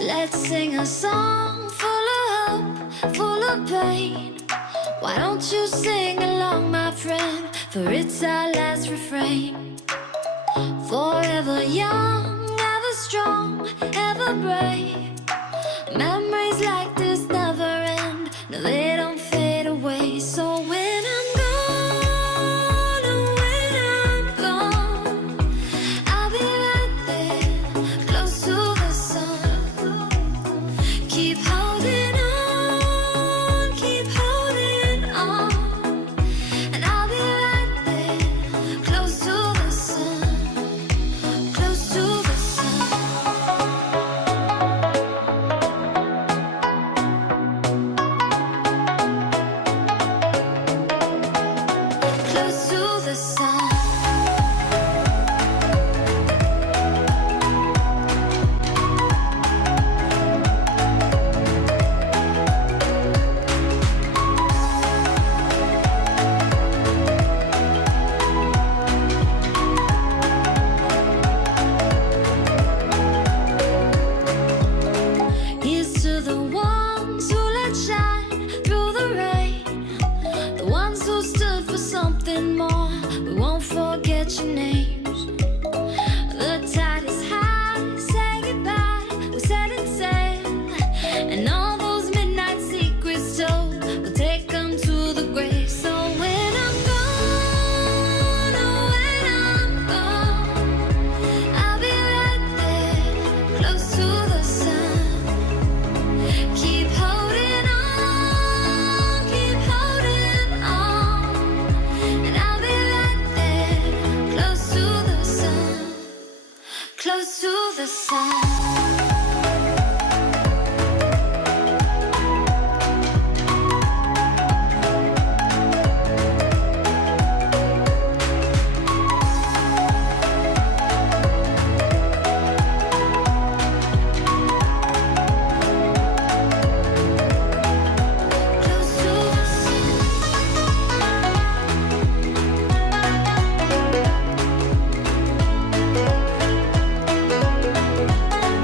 Let's sing a song full of hope, full of pain. Why don't you sing along, my friend? For it's our last refrain. Forever young, ever strong, ever brave. Memories like this never end. No, they don't fade away. So when I'm gone, oh, when I'm gone, I'll be right there, close to the sun. Keep holding on, keep holding on, and I'll be right there, close to the sun, close to the sun. Close to the sun. Here's to the ones who let shine through the rain, the ones who stood for something more. We won't forget your names. The tide is high, say goodbye, we're setting sail, and all those midnight secrets told, we'll take them to the grave. So when I'm gone, oh, when I'm gone, I'll be right there, close to the sun. Keep holding on, and I'll be right there, close to the sun, close to the sun. Close to the sun. Close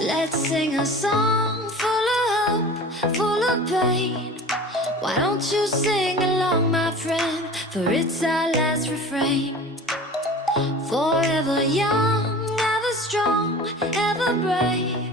Let's sing a song full of hope, full of pain. Why don't you sing along, my friend? For it's our last refrain. Forever young, ever strong, ever brave.